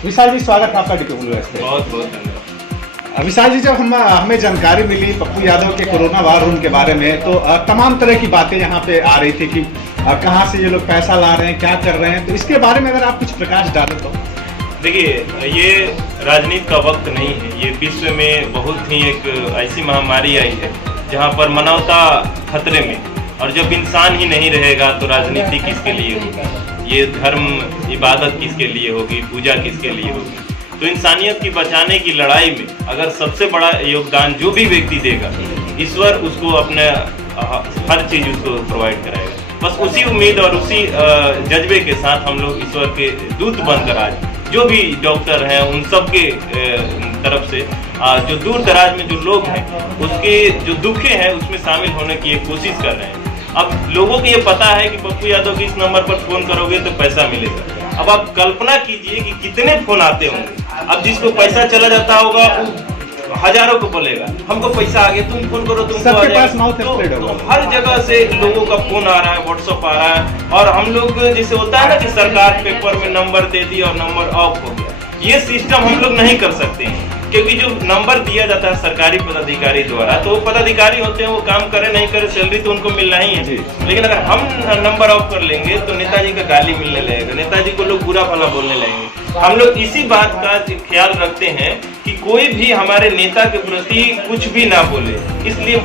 विशाल जी, स्वागत है आपका डीके न्यूज़ पे। बहुत बहुत धन्यवाद। विशाल जी, जब हमें जानकारी मिली पप्पू यादव के कोरोना वार रूम के बारे में, तो तमाम तरह की बातें यहाँ पे आ रही थी कि कहाँ से ये लोग पैसा ला रहे हैं, क्या कर रहे हैं, तो इसके बारे में अगर आप कुछ प्रकाश डालें तो। देखिए, ये राजनीति का वक्त नहीं है। ये विश्व में बहुत ही एक ऐसी महामारी आई है जहाँ पर मानवता खतरे में, और जब इंसान ही नहीं रहेगा तो राजनीति किसके लिए होगी, ये धर्म इबादत किसके लिए होगी, पूजा किसके लिए होगी। तो इंसानियत की बचाने की लड़ाई में अगर सबसे बड़ा योगदान जो भी व्यक्ति देगा, ईश्वर उसको अपने हर चीज़ उसको प्रोवाइड कराएगा। बस उसी उम्मीद और उसी जज्बे के साथ हम लोग ईश्वर के दूत बनकर आज जो भी डॉक्टर हैं उन सब के तरफ से जो दूर दराज में जो लोग हैं उसके जो दुखे हैं उसमें शामिल होने की एक कोशिश कर रहे हैं। अब लोगों को ये पता है कि पप्पू यादव के इस नंबर पर फोन करोगे तो पैसा मिलेगा। अब आप कल्पना कीजिए कि कितने फोन आते होंगे। अब जिसको पैसा चला जाता होगा हजारों को बोलेगा हमको पैसा आ गया, तुम फोन करो, तुमको आ जाएगा। तो हर जगह से लोगों का फोन आ रहा है, व्हाट्सएप आ रहा है, और हम लोग जैसे होता है ना कि सरकार पेपर में नंबर दे दी और नंबर ऑफ हो गया, ये सिस्टम हम लोग नहीं कर सकते हैं। क्योंकि जो नंबर दिया जाता है सरकारी पदाधिकारी द्वारा, तो वो पदाधिकारी होते हैं, वो काम करे नहीं करे सैलरी तो उनको मिलना ही है। लेकिन अगर हम नंबर ऑफ कर लेंगे तो नेताजी का गाली मिलने लगेगा, नेताजी को लोग बुरा भला बोलने लगेंगे। हम लोग इसी बात का ख्याल रखते हैं कि कोई भी हमारे नेता के प्रति कुछ भी ना बोले, इसलिए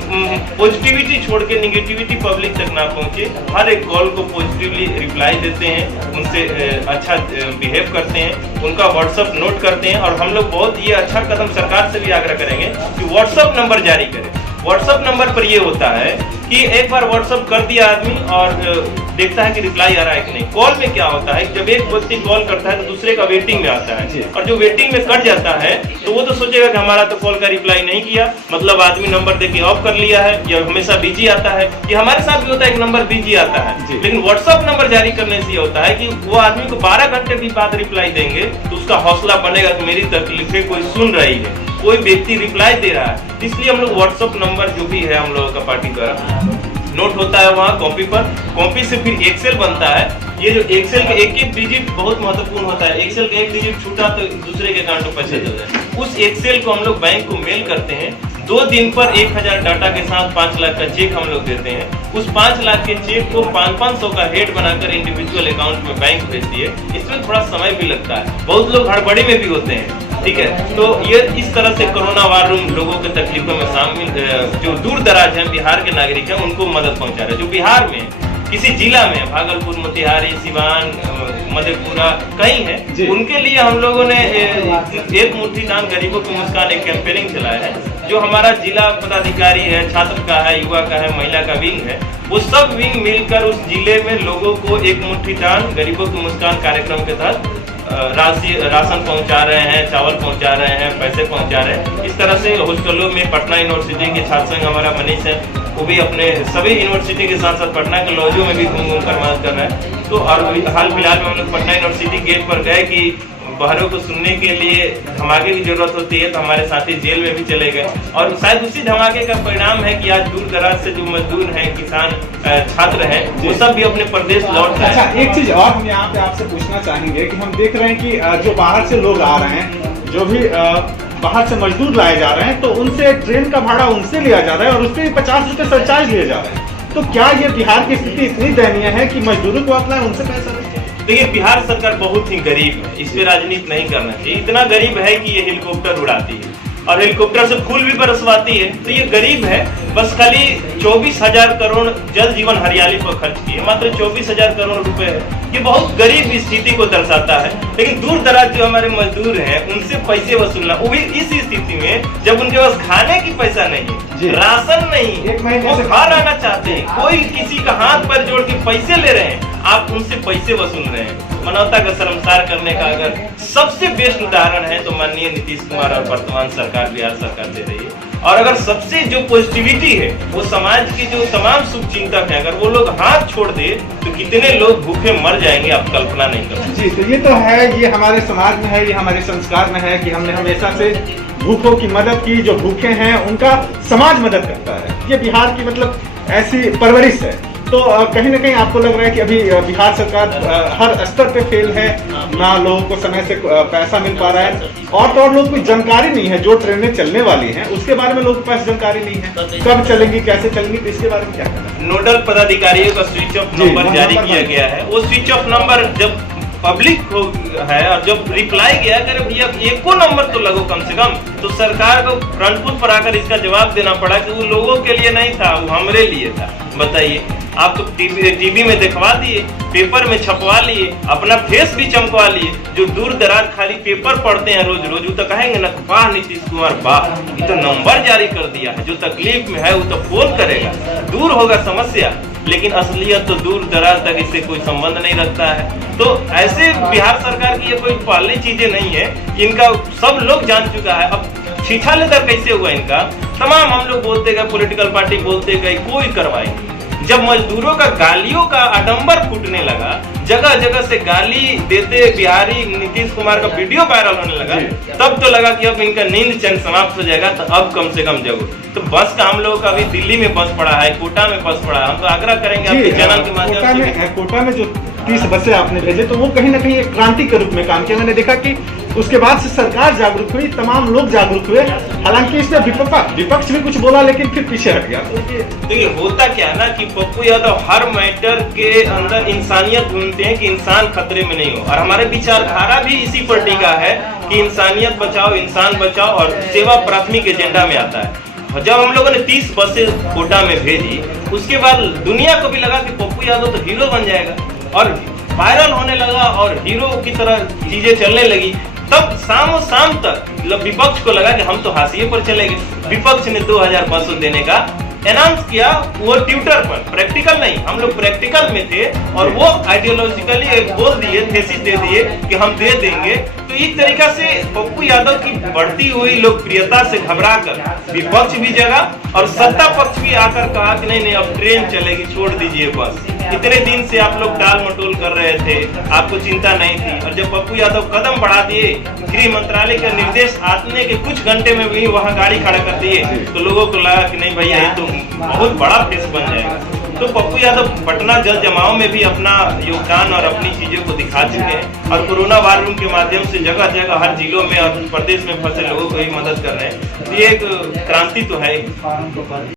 पॉजिटिविटी छोड़ के निगेटिविटी पब्लिक तक ना पहुंचे। हर एक कॉल को पॉजिटिवली रिप्लाई देते हैं, उनसे अच्छा बिहेव करते हैं, उनका व्हाट्सएप नोट करते हैं। और हम लोग बहुत ये अच्छा कदम सरकार से भी आग्रह करेंगे कि व्हाट्सएप नंबर जारी करें। व्हाट्सएप नंबर पर ये होता है कि एक बार व्हाट्सएप कर दिया आदमी और देखता है कि रिप्लाई आ रहा है कि नहीं। कॉल में क्या होता है, जब एक व्यक्ति कॉल करता है तो दूसरे का वेटिंग में आता है, और जो वेटिंग में कट जाता है तो वो तो सोचेगा कि हमारा तो कॉल का रिप्लाई नहीं किया, मतलब आदमी नंबर देके ऑफ कर लिया है, या हमेशा बिजी आता है। ये हमारे साथ भी होता है, एक नंबर बिजी आता है। लेकिन व्हाट्सएप नंबर जारी करने से होता है कि वो आदमी को 12 घंटे भी बाद रिप्लाई देंगे तो उसका हौसला बनेगा कि मेरी तकलीफें कोई सुन रही है, कोई व्यक्ति रिप्लाई दे रहा है। इसलिए हम लोग व्हाट्सएप नंबर जो भी है हम लोगों का पार्टी द्वारा नोट होता है वहाँ कॉपी पर, कॉपी से फिर एक्सेल बनता है। ये जो एक्सेल के एक एक डिजिट बहुत महत्वपूर्ण होता है, एक्सेल का एक डिजिट छूटा तो दूसरे के अकाउंट में पैसे चल जाए। उस एक्सेल को हम लोग बैंक को मेल करते हैं, 2 दिन पर 1000 डाटा के साथ 5 लाख का चेक हम लोग देते हैं। उस 5 लाख के चेक को 500 का हेड बनाकर इंडिविजुअल अकाउंट में बैंक भेजती है। इसमें थोड़ा समय भी लगता है, बहुत लोग हड़बड़ी में भी होते हैं, ठीक है। तो ये इस तरह से कोरोना वार रूम लोगों के तकलीफों में शामिल जो दूर दराज हैं बिहार के नागरिक हैं उनको मदद पहुंचा रहे हैं। जो बिहार में किसी जिला में भागलपुर, मोतिहारी, सिवान, मधेपुरा कहीं है, उनके लिए हम लोगों ने एक मुट्ठी दान गरीबों की मुस्कान एक कैंपेनिंग चलाया है। जो हमारा जिला पदाधिकारी है, छात्र का है, युवा का है, महिला का विंग है, वो सब विंग मिलकर उस जिले में लोगों को एक मुट्ठी दान गरीबों की मुस्कान कार्यक्रम के तहत राशन पहुंचा रहे हैं, चावल पहुंचा रहे हैं, पैसे पहुंचा रहे हैं। इस तरह से हॉस्टलों में पटना यूनिवर्सिटी के छात्र संघ हमारा मनीष है, वो भी अपने सभी यूनिवर्सिटी के साथ साथ पटना के लॉजों में भी घूम घूम कर मदद कर रहा है। तो और हाल फिलहाल में हम लोग पटना यूनिवर्सिटी गेट पर गए कि बाहरों को सुनने के लिए धमाके की जरूरत होती है, तो हमारे साथी जेल में भी चले गए। और शायद उसी धमाके का परिणाम है कि आज दूर दराज से जो मजदूर हैं, किसान, छात्र हैं, वो सब भी अपने प्रदेश लौट रहे हैं। अच्छा, एक चीज और हम यहाँ पे आपसे पूछना चाहेंगे कि हम देख रहे हैं कि जो बाहर से लोग आ रहे हैं, जो भी बाहर से मजदूर लाए जा रहे हैं, तो उनसे ट्रेन का भाड़ा उनसे लिया जा रहा है और उसपे 50 रुपए सरचार्ज लिए जा रहे हैं। तो क्या ये बिहार की स्थिति इतनी दयनीय है कि मजदूरों को अपना उनसे पैसा? देखिए, बिहार सरकार बहुत ही गरीब है, इस पे राजनीति नहीं करना चाहिए। इतना गरीब है कि ये हेलीकॉप्टर उड़ाती है और हेलीकॉप्टर से फूल भी बरसवाती है। तो ये गरीब है, बस खाली 24,000 करोड़ जल जीवन हरियाली पर खर्च किए, मात्र 24,000 करोड़ रुपए है। ये बहुत गरीब स्थिति को दर्शाता है। लेकिन दूर दराज जो हमारे मजदूर हैं उनसे पैसे वसूलना, वो भी इस स्थिति में जब उनके पास खाने की पैसा नहीं, राशन नहीं, वो खा लाना चाहते हैं, कोई किसी का हाथ पर जोड़ के पैसे ले रहे हैं, आप उनसे पैसे वसूल रहे हैं। मानवता का शर्मसार करने का अगर सबसे बेस्ट उदाहरण है तो माननीय नीतीश कुमार और वर्तमान सरकार, बिहार सरकार दे रही है। और अगर सबसे जो पॉजिटिविटी है वो समाज के जो तमाम शुभचिंतक हैं, अगर वो लोग हाथ छोड़ दे तो कितने लोग भूखे मर जाएंगे, आप कल्पना नहीं कर सकते। जी, तो ये तो है, ये हमारे समाज में है, ये हमारे संस्कार में है कि हमने हमेशा से भूखों की मदद की। जो भूखे हैं उनका समाज मदद करता है, ये बिहार की मतलब ऐसी परवरिश है। तो कहीं ना कहीं आपको लग रहा है कि अभी बिहार सरकार हर स्तर पे फेल है, ना लोगों को समय से पैसा मिल पा रहा है, और तो और लोग कोई जानकारी नहीं है, जो ट्रेनें चलने वाली हैं उसके बारे में लोगों के पास जानकारी नहीं है, कब चलेंगी कैसे चलेंगी, तो इसके बारे में क्या कहना है? नोडल पदाधिकारियों का स्विच ऑफ नंबर जारी किया गया है। वो स्विच ऑफ नंबर जब पब्लिक है और जब रिप्लाई गया कि अरे भैया एको नंबर तो लगो कम से कम, तो सरकार को फ्रंट फुट पर आकर इसका जवाब देना पड़ा कि वो लोगों के लिए नहीं था, वो हमारे लिए था। बताइए, आप तो टीवी में दिखवा दिए, पेपर में छपवा लिए, अपना फेस भी चमकवा लिए। जो दूर दराज खाली पेपर पढ़ते हैं रोज रोज, वो तो कहेंगे ना वाह नीतीश कुमार वाह, ये तो नंबर जारी कर दिया है, जो तकलीफ में है वो तो फोन करेगा, दूर होगा समस्या। लेकिन असलियत तो दूर दराज तक इससे कोई संबंध नहीं रखता है। तो ऐसे बिहार सरकार की ये कोई पहली चीजें नहीं है, इनका सब लोग जान चुका है। अब छीठा लेदर कैसे हुआ इनका, तमाम हम लोग बोलते गए, पॉलिटिकल पार्टी बोलते गए, कोई करवाएंगे। जब मजदूरों का गालियों का आडंबर फूटने लगा, जगह जगह से गाली देते बिहारी नीतीश कुमार का वीडियो वायरल होने लगा, तब तो लगा कि अब इनका नींद चैन समाप्त हो जाएगा, तो अब कम से कम जगो। तो बस का हम लोगों का अभी दिल्ली में बस पड़ा है, कोटा में बस पड़ा है, हम तो आग्रह करेंगे आपके चैनल के माध्यम से। कोटा में जो 30 बसें आपने भेजे, तो वो कहीं ना कहीं एक क्रांति के रूप में काम किया। मैंने देखा कि उसके बाद से सरकार जागरूक हुई, तमाम लोग जागरूक हुए, हालांकि इसमें विपक्ष भी कुछ बोला लेकिन फिर पीछे हट गया। तो ये होता क्या है ना कि पप्पू यादव हर मैटर के अंदर इंसानियत ढूंढते हैं कि इंसान खतरे में नहीं हो, और हमारे विचारधारा भी इसी पर टिका है कि इंसानियत बचाओ, इंसान बचाओ, और सेवा प्राथमिक एजेंडा में आता है। जब हम लोगों ने 30 बसें कोटा में भेजी, उसके बाद दुनिया को भी लगा कि पप्पू यादव तो हीरो बन जाएगा, और वायरल होने लगा और हीरो की तरह चीजें चलने लगी। तब शाम तक विपक्ष को लगा कि हम तो हाशिए पर चले गए। विपक्ष ने 2500 देने का अनाउंस किया, वो ट्विटर पर, प्रैक्टिकल नहीं, हम लोग प्रैक्टिकल में थे, और वो आइडियोलॉजिकली बोल दिए, थेसिस दे दिए कि हम दे देंगे। तो इस तरीका से पप्पू यादव की बढ़ती हुई लोकप्रियता से घबराकर विपक्ष भी जगा, और सत्ता पक्ष भी आकर कहा कि नहीं अब ट्रेन चलेगी, छोड़ दीजिए बस। इतने दिन से आप लोग टाल मटोल कर रहे थे, आपको चिंता नहीं थी, और जब पप्पू यादव कदम बढ़ा दिए, गृह मंत्रालय का निर्देश आने के कुछ घंटे में भी वहां गाड़ी खड़ा कर दिए, तो लोगों को लगा कि नहीं भैया ये तो बहुत बड़ा फेस बन जाएगा। तो पप्पू यादव पटना जल जमाव में भी अपना योगदान और अपनी चीजों को दिखा चुके हैं, और कोरोना वार रूम के माध्यम से जगह जगह हर जिलों में और प्रदेश में फंसे लोगों को भी मदद कर रहे हैं। ये एक क्रांति तो है।